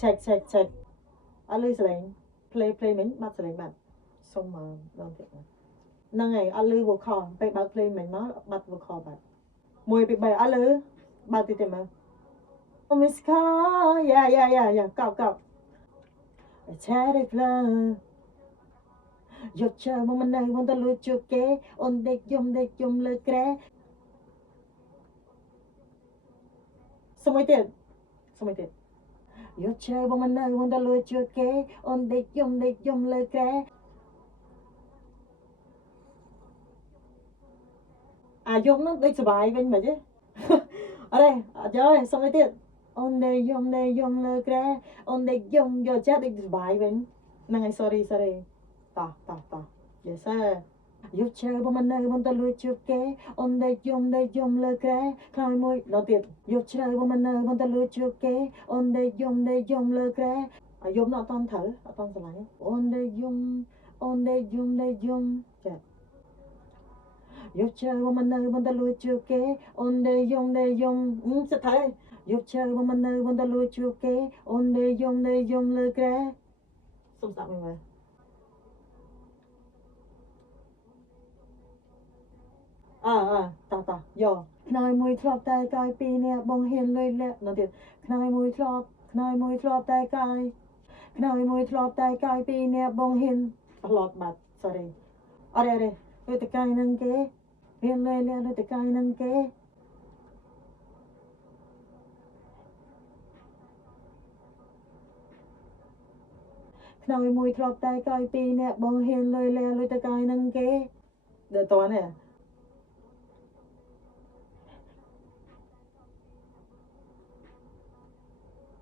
check អត់លឺសលេង play មិញបាត់សលេងបាត់សុំដងទៀតហ្នឹងហើយអត់លឺ vocal ពេលបើក play មិញមកបាត់ vocal បាត់1 2 3អត់លឺបើកទៀតទេមើល Miss Call យ៉ាកប់ឆែរផ្លើយកជើមកមិននៅមិនទៅលួចជួគេអូនដេកយំលើក្រែសុំមួយទៀតយកជើមកមិននៅមិនទៅលួចជួគេអូនដេកយំលើក្រែអាយំនោះដូចសុបាយវិញមិនទេអរេអត់យកសុំមួយទៀតអូនដេកយំលើក្រែអូនដេកយំយកចាស់ដូចសុបាយវិញហ្នឹងហើយ sorry តោះ yes sir យកជើមកមិននៅមិនទៅលួចជួគេអូនដេកយំលើក្រែខ្លោយមួយដល់ទៀតយកជើមកមិននៅមិនទៅលួចជួគេអូនដេកយំលើក្រែអាយំនោះអត់តន់ត្រូវអត់តន់ស្រឡាញ់អូនដេកយំចាយកជើមកមិននៅមិនទៅលួចជួគេអូនដេកយំសិតហើយយកជើមកមិននៅមិនទៅលួចជួគេអូនដេកយំលើក្រែសុំស្ដាប់មើលតោះយកខ្នើយមួយធ្លាប់តែកាយពីរនាក់បងហ៊ានលុយលាក់ដល់ទៀតខ្នើយមួយធ្លាប់តែកាយខ្នើយមួយធ្លាប់តែកាយពីរនាក់បងហ៊ានផ្លត់បាត់ sorry អរេលុយតកាយនឹងគេហ៊ានលុយលាក់លុយតកាយនឹងគេខ្នើយមួយធ្លាប់តែកាយពីរនាក់បងហ៊ានលុយលាក់លុយតកាយនឹងគេដល់តនេះ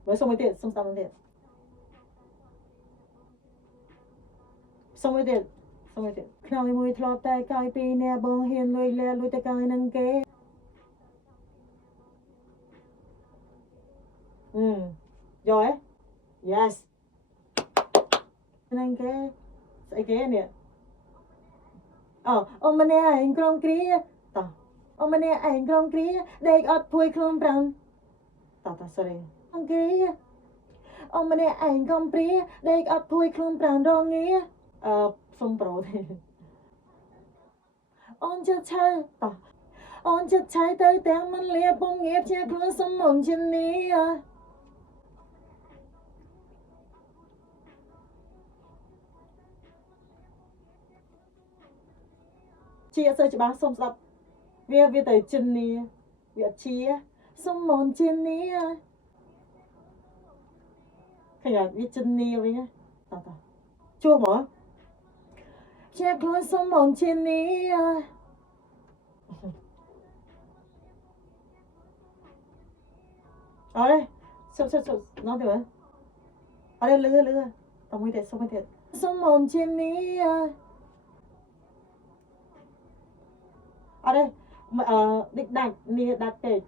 មើលសុំមួយទៀតសុំស្ដាប់មួយទៀតខ្នើយមួយធ្លាប់តែកាយពីរនាក់បងហ៊ានលុយលាក់លុយតកាយនឹងគេយកហ៎ yes នឹងគេស្អីគេនេះអូម្នាក់ឯងក្រុមគ្រាតោះអូម្នាក់ឯងក្រុមគ្រាដេកអត់ភួយខ្លួនប្រាំតោះ sorry អង្គាអូម្នាក់ឯងក្រុមព្រាដេកអត់ភួយខ្លួនប្រាំរងងារសុំប្រូទេអូនចិត្តឆៅតោះអូនចិត្តឆៅទៅទាំងមិនលាបងងារជាខ្លួនសុំមុនជានេះជាអត់សូវច្បាស់សុំស្ដាប់វាទៅជិននេះវាអត់ជាសុំមុនជានេះឃើញអត់វាជិននេះវិញតោះជួបមកជាខ្លួនសុំមុនជានេះអរេសុំណោះទៅអរេលឺតមួយទៀតសុំមុនជានេះអរេឌិចដាច់នេះដាច់ពេក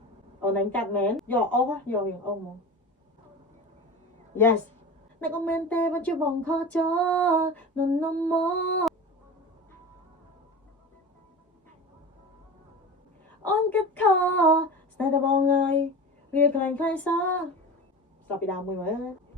អូនឯងកាត់មែនយកអូសយករៀងអូសមក yes អ្នកក៏មែនទេមិនជាបងខចនំមកអូនគិតខស្នេហ៍តែបងអើយវាខ្លាំងខ្លាយសោះស្ដាប់ពីដើមមួយមើល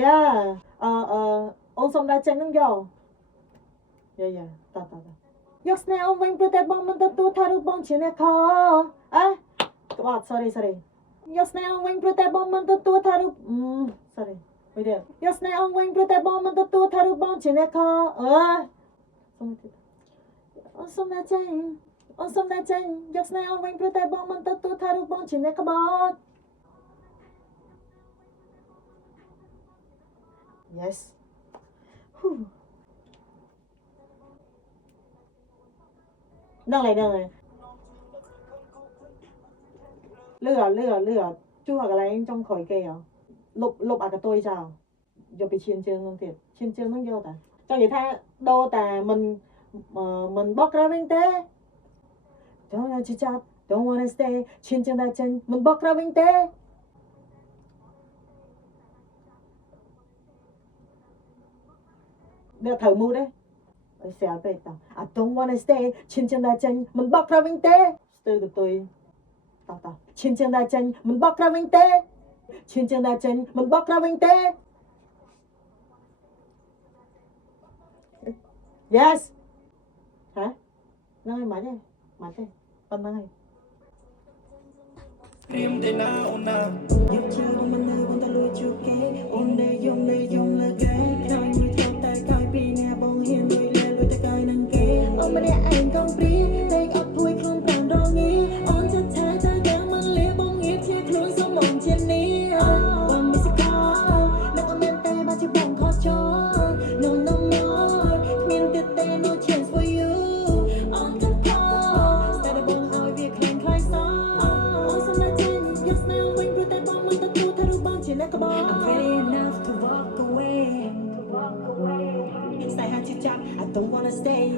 យ៉ាអូនសុំដែរចេញនឹងយកយ៉ាតយកស្នេហ៍អូនវិញព្រោះតែបងមិនទទួលថារូបបងជាអ្នកខក្បត់ sorry យកស្នេហ៍អូនវិញព្រោះតែបងមិនទទួលថារូបsorry មួយទៀតយកស្នេហ៍អូនវិញព្រោះតែបងមិនទទួលថារូបបងជាអ្នកខសុំទៀតអូនសុំដែរចេញយកស្នេហ៍អូនវិញព្រោះតែបងមិនទទួលថារូបបងជាអ្នកក្បត់ yes ដឹងហើយលឺជួអាកន្លែងចុងក្រោយគេលុបអាកតុយចោលយកពីឈានជើងនោះទៀតឈានជើងនោះយកតាចង់និយាយថាដូរតាមិន mình bóc ra bên té don't want to chat don't wanna stay trên chân ta chân mình bóc ra bên té đưa thử mu đấy xe bê tao I don't wanna stay trên chân ta chân mình bóc ra bên té từ của tôi tao trên chân ta chân mình bóc ra bên té trên chân ta chân mình bóc ra bên té yes hả nói mãi đây con nói Rim de na ona. Yêu chiều mình nơi bọn ta lùi chưa kế ôn đây dùng là ghé khai người theo tay coi pi nè bông hiền người lẹ lùi tay coi nâng kế ông mà nè anh công pri tay ấp thui không tàn đo nghĩ ôn chất thái ta đang mang lẽ bông hiếp chia luôn sống mộng trên ní bằng mi sẽ có nâng ở bên tay ba chiếc bông khó cho no more miền tiệt tay no chance for you on the call sẽ được bông ao việc liền khai gió I'm ready enough to walk away. Say how to jump, I don't wanna stay.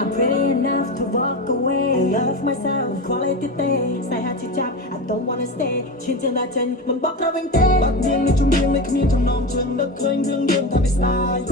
I'm pretty enough to walk away. I love myself, quality day. Say how to jump, I don't wanna stay. Trên chân ta chân, mình bóc ra vinh tế. Bắt miên lên chung miên lên khmiên trong nòng chân đất khơi thương đương thay bị sai.